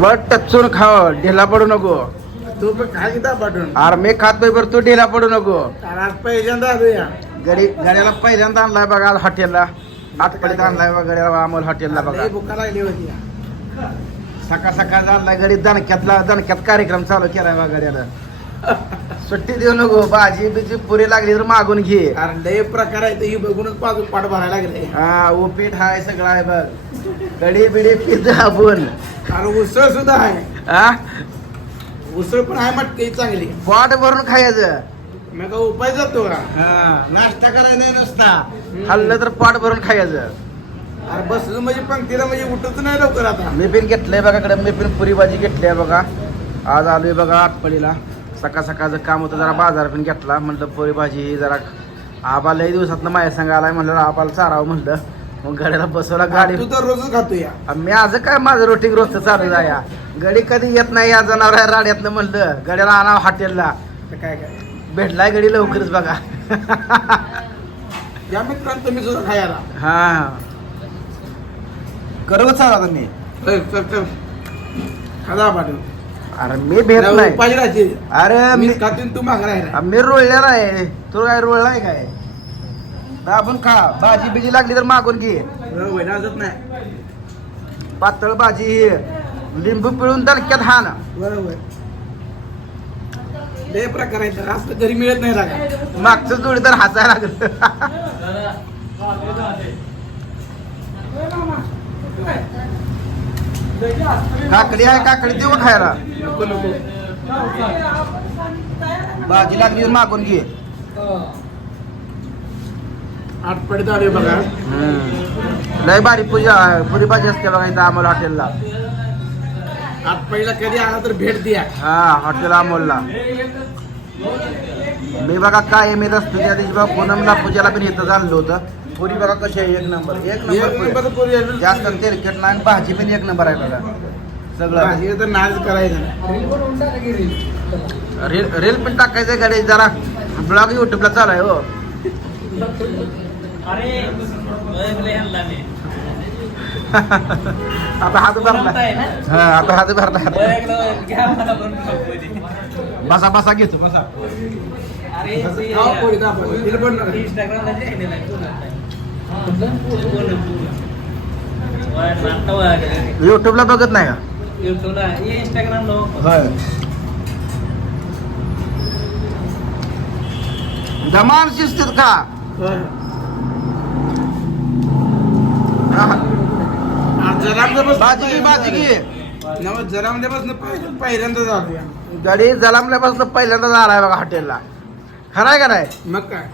वर टचून खाव ढिला पडू नको. तू पण खा किती पाठवून अरे मी खात नाही बरं तू ढिला पडू नको. आज पहिल्यांदा आलो या गडी गाड्याला पहिल्यांदा आणलाय बघा आज हॉटेलला. आठवड्यात आणलाय बघा गड्याला अमोल हॉटेलला बघा. भुका लागली होती. सकाळ सकाळ आणलाय गडी दणक्यातला दणक्यात कार्यक्रम चालू केलाय बघा गड्याला. सुट्टी देऊ नको भाजी बिजी पुरी लागली तर मागून घे. कारण लय प्रकार आहे ही बघूनच पाठ भरायला लागले हा उपीट हाय सगळं आहे बघ. गडी बिडी पिझ्झा आपण. उसळ सुद्धा आहे. हा उसळ पण आहे मटकी चांगली. पोट भरून खायचं. मी का उपाय जातो का? हा. नाश्ता करायचा नाही नुसता. खाल्लं तर पोट भरून खायचं. अरे बसलं म्हणजे पंक्तीला म्हणजे उठत नाही लवकर आता. मी पण घेतलंय बघा कडे मी पण पुरी भाजी घेतली आहे बघा. आज आलोय बघा आटपडीला सकाळ सकाळचं काम होतं जरा बाजार पण घेतला. म्हटलं पुरी भाजी जरा आबा लई दिवसात माझ्या संग आलाय. म्हणलं आबाला चारावं म्हणलं. मग गाड्याला बसवला गाडी तू तर रोजच खातो या. मी आज काय माझं रोटिंग रोजचं चालू जाया गडी कधी येत नाही या जनावर राड्यातनं म्हणलं. गड्याला आणावं हॉटेलला. काय काय? भेटलाय गडी लवकरच बघा. या मित्रांनो तुम्ही सुद्धा खायला. हा. आता मी. खाजा पाठवून अरे मी भेट नाही. राहते अरे मी मी खातून तू माग राहिला मी रोळलेला आहे तू काय रोळलाय काय? आपण खा. भाजी बिजी लागली तर मागून घे. नाजत नाही. पातळ भाजी लिंबू पिळून दणक्यात हा ना बरोबर लय प्रकार आहेत. असं घरी मिळत नाही लागा मागचं जोडी तर हसायला लागलं. काकडी आहे काकडी देऊ का खायला भाजी लागली तर मागून घे. आठपडीत आले बघा. लय बारी पूजा पुरी भाजी असते बघा इथं अमोल हॉटेलला. आठपडीला कधी आला तर भेट द्या. हा हॉटेल अमोलला. मी बघा काय मी रस्ते त्या दिवशी बघा पूनमला पूजाला पण इथं झालं होतं. पुरी बघा कशी आहे एक नंबर एक नंबर पुरी. पोरी आहे. जास्त तेलकट नाही आणि भाजी पण एक नंबर आहे बघा. सगळं. भाजी तर नाच करायचं. नाही. रील रील पण टाकायचं गाडी जरा. ब्लॉग युट्यूबला चालू आहे हो. आता हात भरला हा आता हात भरला बसा बसा घेतो बसा. युट्यूबला बघत नाही का? इंस्टाग्राम लो. होय. धमाल शिस्तीत खा होय. हा. आज जरामले बस- भाजी घे भाजी घे नवं जरामले बसनं पहिल्यांदा- पहिल्यांदा जातो या. गाडी जलामल्यापासून पहिल्यांदा आलाय बघा हॉटेलला. खराय का नाही? मग काय?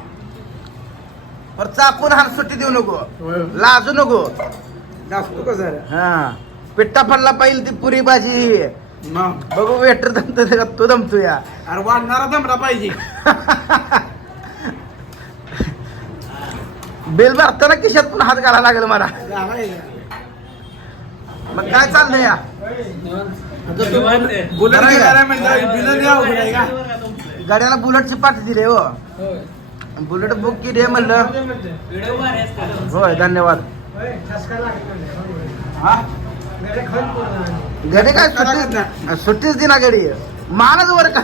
पर चापून हात सुट्टी देऊ नको. होय. लाजू नको. जास्त कसं आहे? हा. पिट्टा पडला पाहिजे ती पुरी भाजी. मग? बघू वेटर दमतो का? तू दमतो या अरे वाढणारा दमडा पाहिजे. बेल भरताना खिशात पण हात घालायला लागेल मला. मग काय चाललंय या? बुलेट घेणार आहे म्हणजे बिलं द्या अवघड आहे का? गाड्याला बुलेटची पाठी दिली हो. बुलेट बुक केली आहे म्हणलं. होय धन्यवाद. हा? गाडी काय सुट्टी? सुट्टीच दिना गाडी मानच वर का?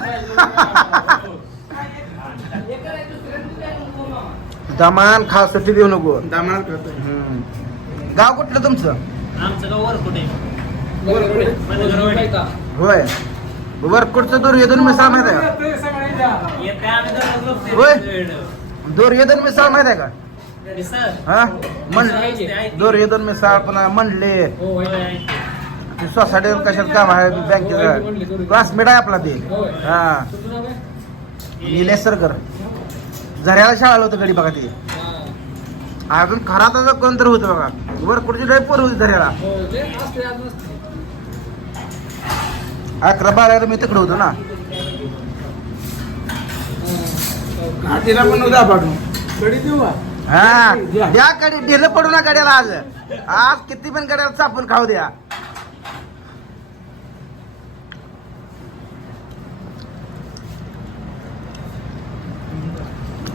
दमान खा सुट्टी देऊ नको. हम्म. गाव कुठलं तुमचं? आमचं गाव होय वरकुटचं दुर्योधन मिसळ माहीत आहे का? येते होय. व्हिडिओ. दुर्योधन मिसळ माहीत आहे का? हा? म्हण असते, आहे ती. दुर्योधन मिसळ पण म्हणले. होय. सोसायटी कशात काम आहे? बँकेचं. क्लासमेट आहे आपला ते. हा. निलेश सरकर. झऱ्याला शाळा होतं गडी बघा ते. अजून खरा तर कोणतरी होतं बघा. वर कुठची लय पोर होती झऱ्याला अकरा बाराला मी तिकडे होतो ना. तिला पण उद्या पाठवून कडी देऊ? हा द्या कडे ढिलं पडू ना गाड्याला आज. आज किती पण गाड्याला चापून खाऊ द्या.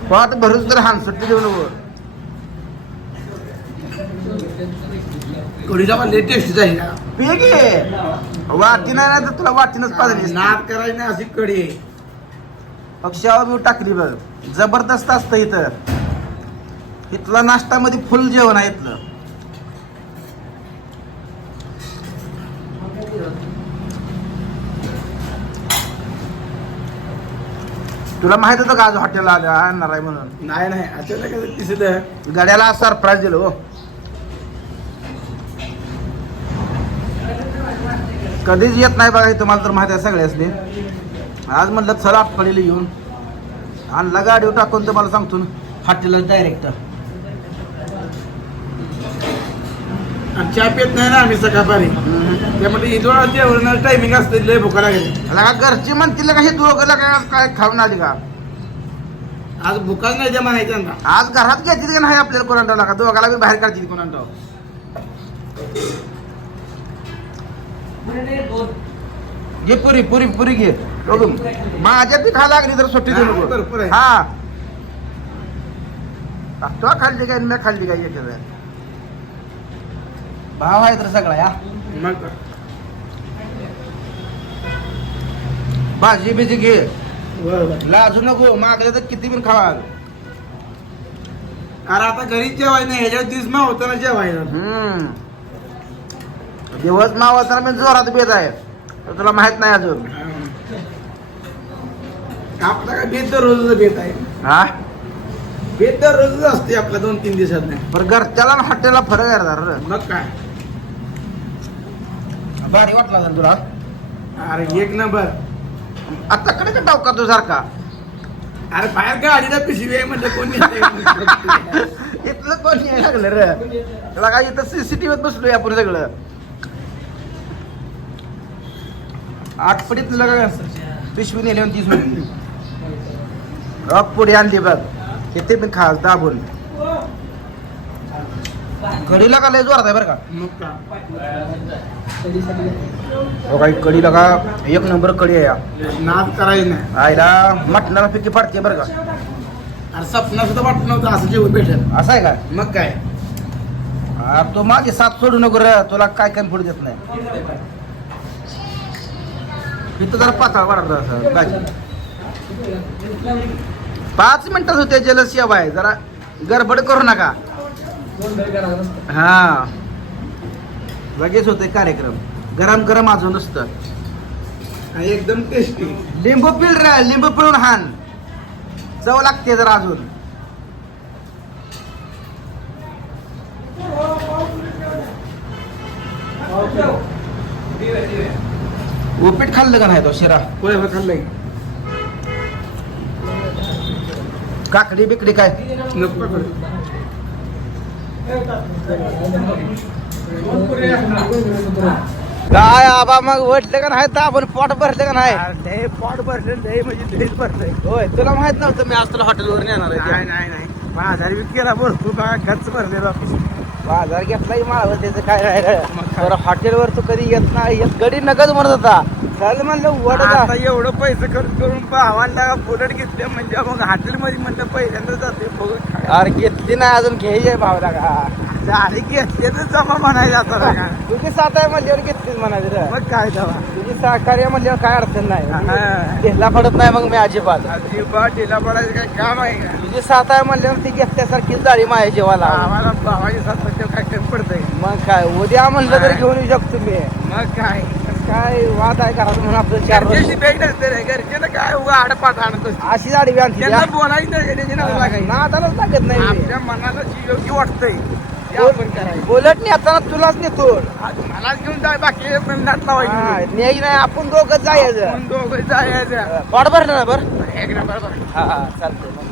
पात भरून तर हान सुट्टी देऊ नको. कढीचा पण लेटेस्ट आहे पे घे. वाटी नाही ना तर तुला वाटीनच पाहिजे नाद करायची नाही अशी कडी आहे पक्षावर मी टाकली बघ. जबरदस्त असतं इथं. इथला नाश्तामध्ये फुल जेवण आहे इथलं. तुला माहीत होतं का आज हॉटेलला आणणार आहे म्हणून? नाही नाही. अचानक दिसत गाड्याला सरप्राईज दिलं हो. कधीच येत नाही बघा तुम्हाला तर माहिती आहे सगळ्यासनी. आज म्हणलं चला आटपडीला येऊन आणला गाडीवर टाकून तुम्हाला सांगतो हॉटेलला डायरेक्ट आणि चहा पित नाही ना आम्ही सकाळपारी. त्यामुळे इथं जेवण टायमिंग असते लय भुका लागेल. का घरची म्हणतील का हे दोघं काय काय खाऊन आली का? आज भुकाच नाही त्या म्हणायचं ना आज घरात घ्यायची का नाही आपल्याला कोणाला का दोघाला बाहेर काढतील कोणाला घे पुरी पुरी पुरी घे. बघू माझ्या बी खा लागली तर सुट्टी देऊ हा. हा. तो खाल्ली काय मी खाल्ली काय एक भाव आहे तर सगळा या. मग. भाजी बिजी घे. लाजू नको मागले तर किती पण खावा. अरे आता घरीच जेवायचं नाही ह्याच्यावर दिसमा होता ना जेवायला. हम्म. दिवस मावताना मी जोरात बेत आहे. तुला माहीत नाही अजून. आपला काय तर रोजच बेत आहे. हा? तर रोजच असते आपल्या दोन तीन दिवसात नाही पण घरच्याला आणि हॉटेलला फरक आहे जरा. मग काय? भारी वाटला तुला? अरे एक नंबर. आता कडे का टावका तू सारखा? अरे बाहेर गाडीला पिशवी आहे म्हणजे कोणी इथलं कोण यायला लागलं रे? त्याला काय इथं सीसीटीव्हीत बसलोय आपण सगळं? आठपडीत लगा पिशवी नेली आणि तीस मिनिट रॉक पुढे आणली बघ. किती पण खास दाबून. कडीला का लय जोरात आहे बरं का. काय हो काही कडीला का एक नंबर कडी आहे या. नाद करायचं नाही. आईला मटणाला पिकी पडते बरं का. अरे सपना सुद्धा वाटत नव्हतं असं जेवण भेटेल असं आहे का? मग काय? आ, तू माझी साथ सोडू नको रे तुला काय कमी पुढे देत नाही. इथं जरा पातळ वाढत असं भाजी पाच मिनिटात होते जलसेवा आहे जरा गडबड करू नका. हा. लगेच होते कार्यक्रम. गरम गरम अजून नसतं. आणि एकदम टेस्टी लिंबू पिळ रे लिंबू पिळून हान चव लागते जरा अजून. उपीट खाल्लं का नाही तो शिरा? होय होय खाल्लंय. काकडी बिकडी काय? नको. काय आबा मग वटलं का नाही? तर आपण पोट भरलं का नाही? लय पोट भरलं लय म्हणजे लयच भरलंय. होय तुला माहीत नव्हतं मी आज तुला हॉटेलवर नेणार नाही आहे. नाही नाही बाजार बी केला भरपूर बघा खर्च भरलेला बाजार घेतलाय माळावर त्याचं काय नाही रे. मग काय? बरं हॉटेलवर तू कधी येत नाही येत गडी नगद म्हणत होता चल म्हणलं वड एवढं पैसे खर्च करून भावाला बुलेट घेतले म्हणजे मग हॉटेलमध्ये म्हणलं पहिल्यांदा जाते काय. अरे घेतली नाही अजून घ्यायची भावला का झाले घेतले तर जमा म्हणायचं आता. तुझी साथ आहे म्हणल्यावर घेतलीच म्हणायचं रे. मग काय दवा तुझी सहकार्य म्हणल्यावर काय अडचण नाही. घेतला पडत नाही मग मी अजिबात. अजिबात ढिला पडायचं काय काम आहे का? तुझी साथ आहे म्हणल्यावर ती घेतल्यासारखी जाळी माझ्या जीवाला. आम्हाला भावाची साथ काय कमी पडतंय? मग काय उद्या म्हणलं तरी घेऊन येऊ शकतो मी. मग काय? काय वाद आहे घरात म्हणून आपलं चार भेट असते रे घरचे काय उगा आडपाठ आणत अशी आणली त्यांना बोलायचं लागायची. नादालाच लागत. नाही. आपल्या मनाला जी योग्य वाटतंय. बोलत नाही आता तुलाच नेतो आज मलाच घेऊन जाय बाकी नाट लावायची नाही आपण दोघं जायचं. दोघं जायचं. पाठ भरलं ना बरं? एक नंबर बरं. हा हा चालतंय.